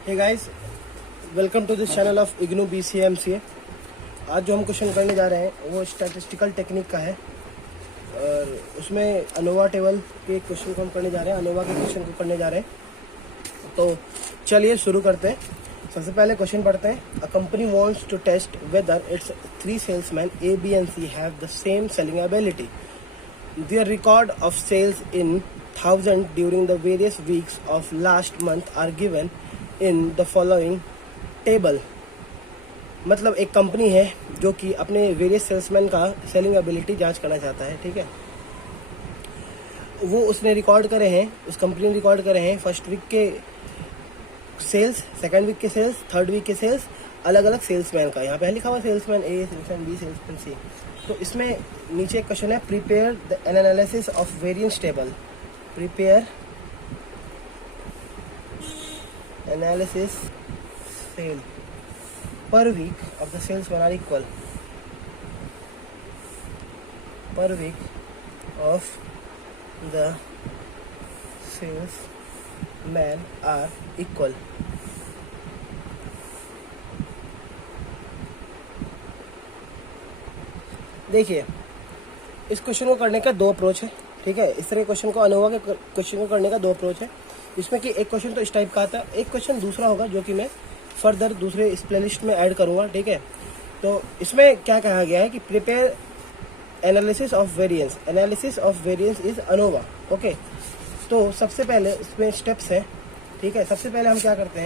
Hey guys, welcome to this channel of IGNOU BCMCA। आज जो हम क्वेश्चन करने जा रहे हैं वो स्टैटिस्टिकल टेक्निक का है और उसमें अनोवा टेबल के क्वेश्चन को हम करने जा रहे हैं, अनोवा के क्वेश्चन को करने जा रहे हैं। तो चलिए शुरू करते हैं। सबसे पहले क्वेश्चन पढ़ते हैं। A company wants to test whether it's 3 salesman A, B and C have the same selling ability. Their record of sales in 1000 during the various weeks of last month are given in the following table। मतलब एक company है जो कि अपने various salesman का selling ability जांच करना चाहता है, ठीक है। वो उसने रिकॉर्ड करे हैं, उस कंपनी ने रिकॉर्ड करे हैं फर्स्ट वीक के सेल्स, सेकंड वीक के सेल्स, थर्ड वीक के सेल्स, अलग अलग सेल्समैन का। यहाँ पे लिखा हुआ salesman A, salesman B, salesman C। तो इसमें नीचे एक क्वेश्चन है, prepare the analysis of variance table. Prepare analysis sale per week of the salesman are equal. Per week of the salesman are equal. देखिए, इस क्वेश्चन को करने का 2 अप्रोच है, ठीक है। इस तरह के क्वेश्चन को, अनोवा के क्वेश्चन को करने का 2 अप्रोच है। इसमें कि एक क्वेश्चन तो इस टाइप का आता है, एक क्वेश्चन दूसरा होगा जो कि मैं फर्दर दूसरे इस प्लेलिस्ट में ऐड करूंगा, ठीक है। तो इसमें क्या कहा गया है कि prepare analysis of variance. Analysis of variance is ANOVA, okay. तो सबसे पहले इसमें स्टेप्स है, ठीक है। सबसे पहले हम क्या करते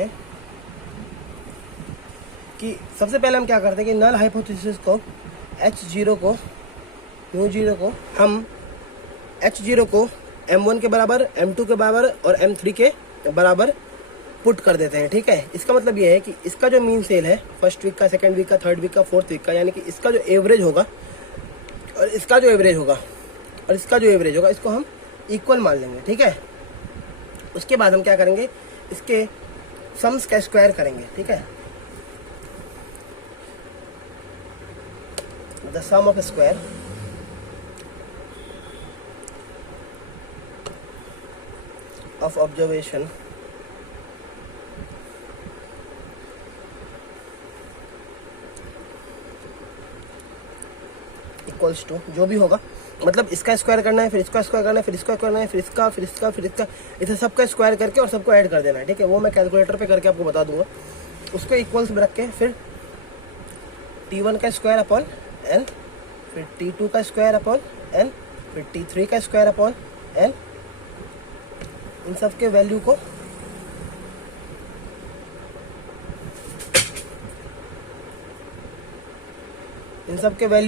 हैं कि नल हाइपोथेसिस को H0 को μ0 को हम H0 को M1 के बराबर, M2 के बराबर और M3 के बराबर पुट कर देते हैं, ठीक है। इसका मतलब ये है कि इसका जो मीन सेल है फर्स्ट वीक का, सेकंड वीक का, थर्ड वीक का, फोर्थ वीक का, यानी कि इसका जो एवरेज होगा और इसका जो एवरेज होगा और इसका जो एवरेज होगा, इसको हम इक्वल मान लेंगे, ठीक है। उसके बाद हम क्या करेंगे, इसके सम्स का स्क्वायर करेंगे, ठीक है। The sum of a square of observation equals to जो भी होगा, मतलब इसका स्क्वायर करना है, फिर इसका स्क्वायर करना है, फिर इसका करना है, फिर इसका, फिर इसका, फिर इसका, इसे सबका स्क्वायर करके और सबको ऐड कर देना है, ठीक है। वो मैं कैलकुलेटर पे करके आपको बता दूंगा। उसको इक्वल्स में रख के फिर T1 का स्क्वायर अपॉन N, फिर T2 का स्क्वायर अपॉन N, फिर T3 का स्क्वायर अपॉन N। इन सब के वैल्यू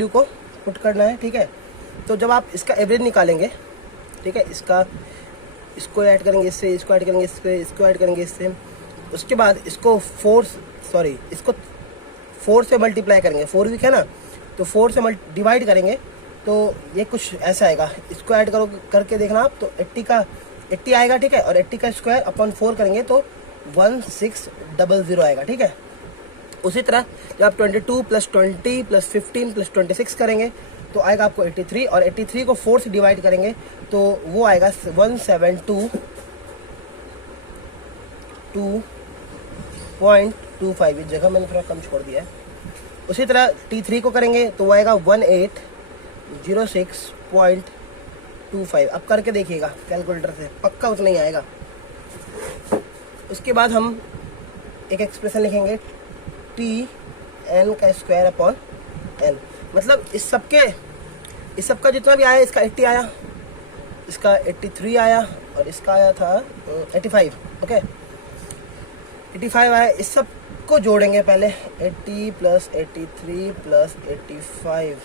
को पुट करना है, ठीक है। तो जब आप इसका एवरेज निकालेंगे, ठीक है, इसको ऐड करेंगे इससे, इसको ऐड करेंगे इससे, इसको ऐड करेंगे इससे, उसके बाद इसको 4 से मल्टीप्लाई करेंगे। 4 वीक है ना, तो 4 से डिवाइड करेंगे तो ये कुछ ऐसा आएगा। इसको ऐड करो करके देखना आप, तो 80 आएगा, ठीक है। और 80 का स्क्वायर अपॉन 4 करेंगे तो 1600 आएगा, ठीक है। उसी तरह जब आप 22 + 20 + 15 + 26 करेंगे तो आएगा आपको 83, और 83 को 4 से डिवाइड करेंगे तो वो आएगा 172.25। इस जगह मैंने थोड़ा कम छोड़ दिया है। उसी तरह T3 को करेंगे तो वो आएगा 1806.25। अब करके देखिएगा कैलकुलेटर से, पक्का उतना ही आएगा। उसके बाद हम एक एक्सप्रेशन लिखेंगे, Tn का स्क्वायर अपॉन N। मतलब इस सबका जितना भी आया, इसका 80 आया, इसका 83 आया और इसका आया था 85, ओके। 85 आया, इस सब को जोड़ेंगे पहले, 80 + 83 + 85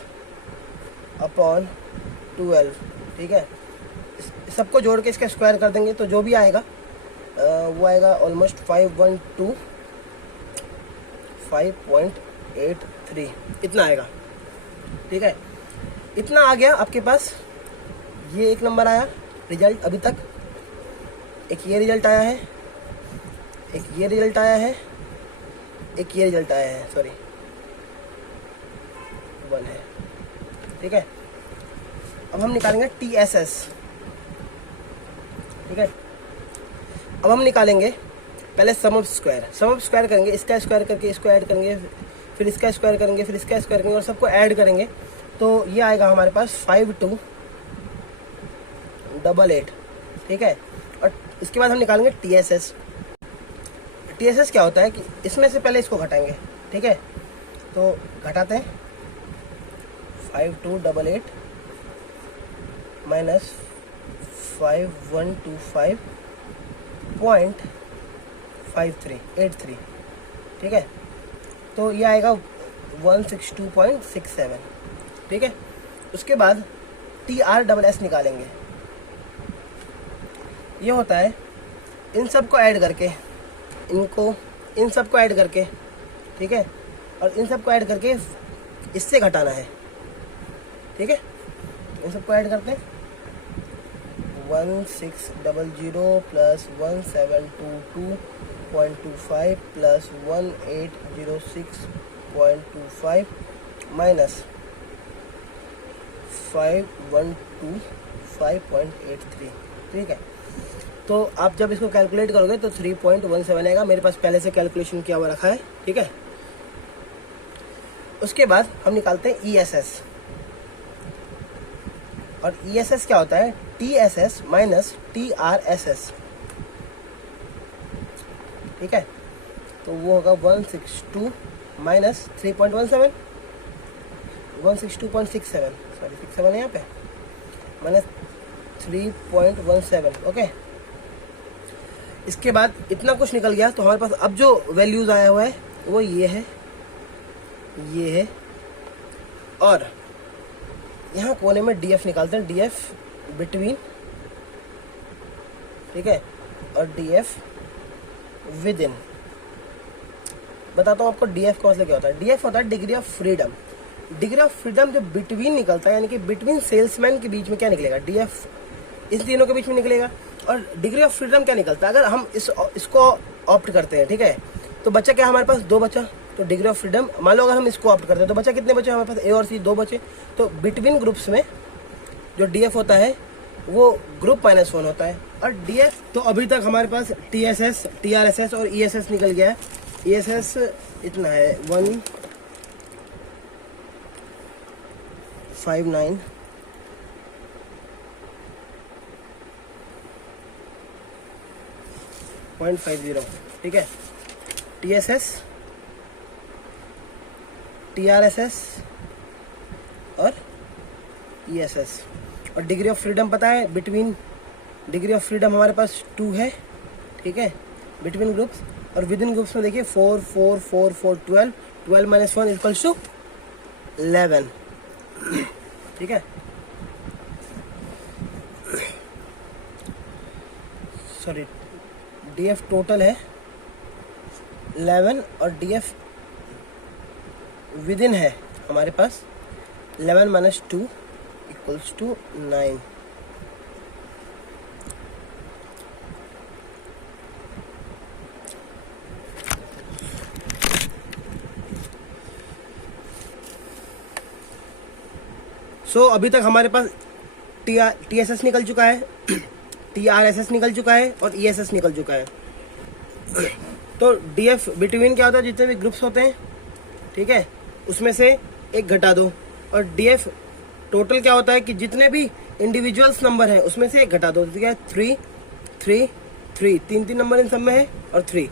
अपॉन 12, ठीक है। इस सबको जोड़ के इसका स्क्वायर कर देंगे तो जो भी आएगा वो आएगा ऑलमोस्ट 512.583, इतना आएगा, ठीक है। इतना आ गया आपके पास। ये एक नंबर आया रिजल्ट अभी तक, एक ये रिजल्ट आया है, एक ये रिजल्ट आया है, एक ये रिजल्ट आया है, सॉरी 1 है, ठीक है। अब हम निकालेंगे TSS, ठीक है। अब हम निकालेंगे पहले सम ऑफ स्क्वायर करेंगे, इसका स्क्वायर करके इसको ऐड करेंगे, फिर इसका स्क्वायर करेंगे, फिर इसका स्क्वायर करेंगे और सबको ऐड करेंगे तो ये आएगा हमारे पास 5288, ठीक है। और इसके बाद हम निकालेंगे TSS। TSS क्या होता है कि इसमें से पहले इसको घटाएंगे, ठीक है। तो घटाते हैं 5288 माइनस 5125.5383, ठीक है। तो ये आएगा 162.67, ठीक है। उसके बाद TRSS निकालेंगे। ये होता है इन सबको ऐड करके, इन सबको ऐड करके, ठीक है, और इन सबको ऐड करके इससे घटाना है, ठीक है। इन सबको ऐड करते हैं 1600 प्लस 1722.25 प्लस 1806.25 माइनस 5125.83, ठीक है। तो आप जब इसको कैलकुलेट करोगे तो 3.17 आएगा। मेरे पास पहले से कैलकुलेशन किया हुआ रखा है, ठीक है। उसके बाद हम निकालते हैं ESS, और ESS क्या होता है TSS माइनस TRSS, ठीक है। तो वो होगा 162 माइनस 3.17, 162.67, सॉरी 67 है यहाँ पे, माइनस 3.17, ओके। इसके बाद इतना कुछ निकल गया तो हमारे पास अब जो वैल्यूज आया हुआ है वो ये है, ये है, और यहाँ कोने में DF निकालते हैं, DF बिटवीन, ठीक है, और DF विद इन। बताता हूँ आपको DF का मतलब क्या होता है। DF होता है degree of freedom. Degree of freedom जो बिटवीन निकलता है, यानी कि बिटवीन सेल्समैन के बीच में क्या निकलेगा, DF इस तीनों के बीच में निकलेगा। और डिग्री ऑफ फ्रीडम क्या निकलता है, अगर हम इसको ऑप्ट करते हैं, ठीक है, तो बच्चा क्या हमारे पास 2 बचा, तो डिग्री ऑफ फ्रीडम मान लो अगर हम इसको ऑप्ट करते हैं तो बच्चा कितने बचे हमारे पास, A और C 2 बचे। तो बिटवीन ग्रुप्स में जो DF होता है वो ग्रुप -1 होता है। और DF तो अभी तक हमारे पास TSS, TRSS और ESS निकल गया है। ESS इतना है 159.50, ठीक है। TSS, TRSS और ESS। और डिग्री ऑफ फ्रीडम पता है, बिटवीन डिग्री ऑफ फ्रीडम हमारे पास 2 है, ठीक है, बिटवीन ग्रुप्स। और विद इन ग्रुप्स में देखिए 4 4 4 4 12, 12 माइनस 1 इक्वल्स टू 11, ठीक है। सॉरी, DF टोटल है 11 और DF विद इन है हमारे पास 11 माइनस 2 इक्वल्स टू 9। सो अभी तक हमारे पास TSS निकल चुका है, TRSS निकल चुका है और ESS निकल चुका है। तो DF बिटवीन क्या होता है, जितने भी ग्रुप्स होते हैं, ठीक है, उसमें से एक घटा दो। और DF टोटल क्या होता है कि जितने भी इंडिविजुअल्स नंबर हैं उसमें से एक घटा दो। ठीक है, 3 3 3 3 नंबर इन सब में है और 3,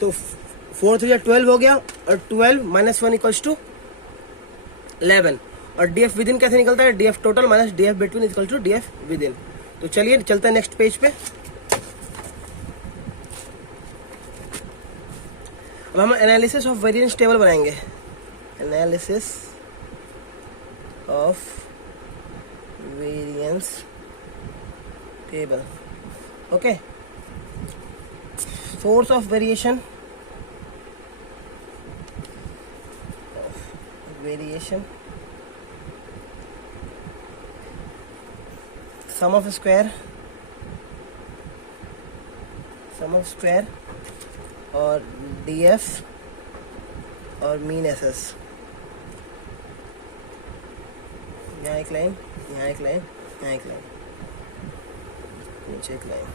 तो 4 3 12 हो गया। और 12 माइनस 1 इक्वल्स टू 11। और DF विद इन कैसे निकलता है, DF total minus DF between equal to DF within. तो चलिए चलते हैं नेक्स्ट पेज पे। अब हम एनालिसिस ऑफ वेरिएंस टेबल बनाएंगे। Analysis of variance table, okay. Source of variation, sum of square और DF और मीन SS। यहाँ एक लाइन, यहाँ एक लाइन, यहाँ एक लाइन, नीचे एक line.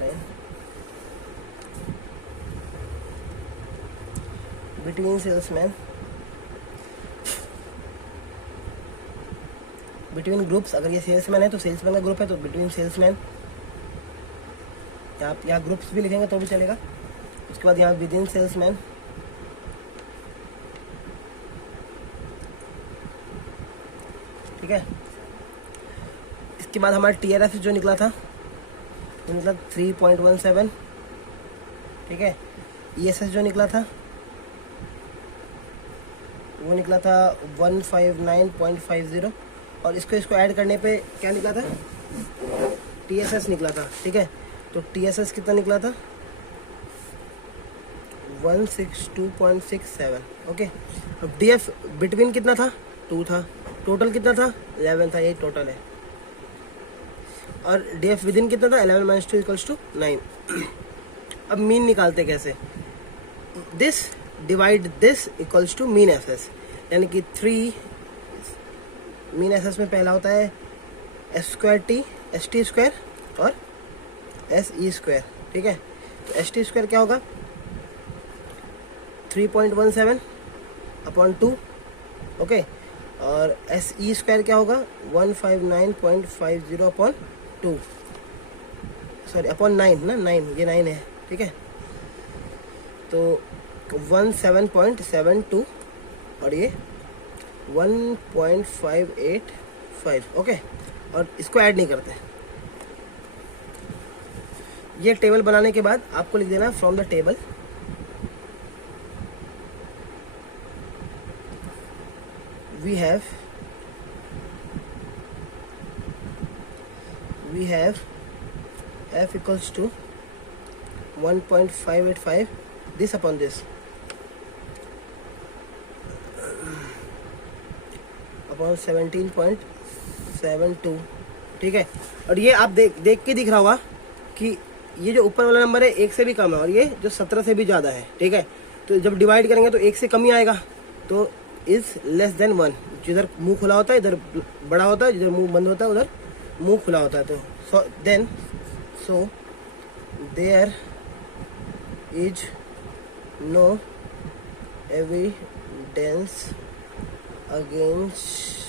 line between salesmen, between groups, अगर ये सेल्समैन है तो सेल्समैन का ग्रुप है तो बिटवीन सेल्समैन, आप यहाँ ग्रुप्स भी लिखेंगे तो भी चलेगा। उसके बाद यहाँ विद इन सेल्समैन, ठीक है। इसके बाद हमारा TRS जो निकला था मतलब 3.17, ठीक है। ESS जो निकला था वो निकला था 159.50, और इसको ऐड करने पे क्या निकला था, TSS निकला था, ठीक है। तो TSS कितना निकला था 162.67, ओके। अब DF बिटवीन कितना था 2 था, टोटल कितना था 11 था, ये टोटल है। और DF विद इन कितना था 11 - 2 = 9। अब मीन निकालते कैसे, this divide this equals to mean SS, यानी कि 3 मीन SS में पहला होता है S² ST² और SE², ठीक है। तो ST² क्या होगा 3.17/2, ओके। और SE² क्या होगा 159.50/2, सॉरी अपॉन 9 ना, 9 ये 9 है, ठीक है। तो 17.72 और ये 1.585, ओके। और इसको ऐड नहीं करते। ये टेबल बनाने के बाद आपको लिख देना from the table we have F equals to 1.585 this upon this upon 17.72, ठीक है। और ये आप देख के दिख रहा होगा कि ये जो ऊपर वाला नंबर है 1 से भी कम है और ये जो 17 से भी ज़्यादा है, ठीक है। तो जब डिवाइड करेंगे तो 1 से कम ही आएगा, तो इज लेस देन 1। जिधर मुंह खुला होता है इधर बड़ा होता है, जिधर मुंह बंद होता है उधर मुंह खुला होता है। तो so there is no evidence against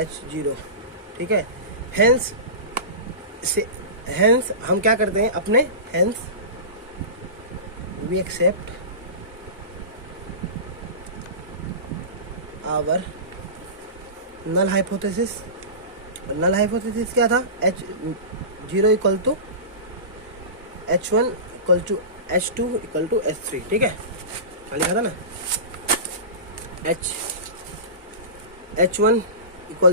H0, ठीक है। हेंस हम क्या करते हैं अपने, hence we accept our null hypothesis. Null hypothesis क्या था, H0 = H1 = H2 = H3, ठीक है। लिखा था ना H1 =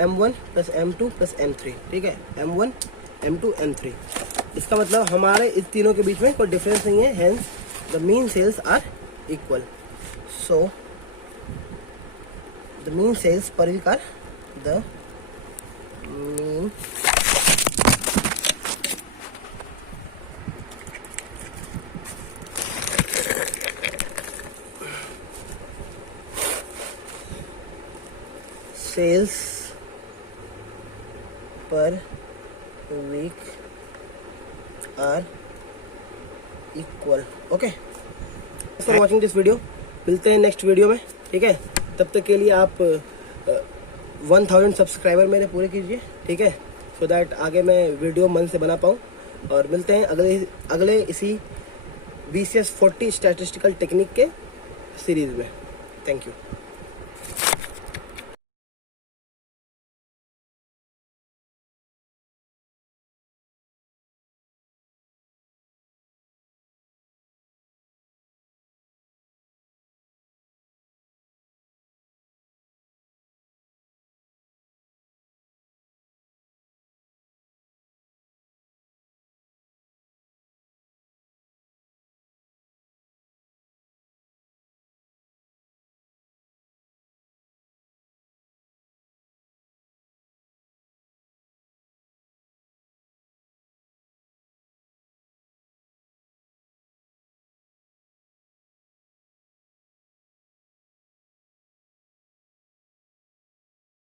M1 + M2 + M3, ठीक है। M1 M2 M3, इसका मतलब हमारे इस तीनों के बीच में कोई डिफरेंस नहीं है, hence the mean sales are equal. So the mean sales per week are the mean sales per week are equal, okay। for watching this video, मिलते हैं नेक्स्ट वीडियो में, ठीक है। तब तक के लिए आप 1000 सब्सक्राइबर मेरे पूरे कीजिए, ठीक है, सो दैट आगे मैं वीडियो मन से बना पाऊँ। और मिलते हैं अगले इसी BCS 40 स्टैटिस्टिकल टेक्निक के सीरीज़ में। Thank you.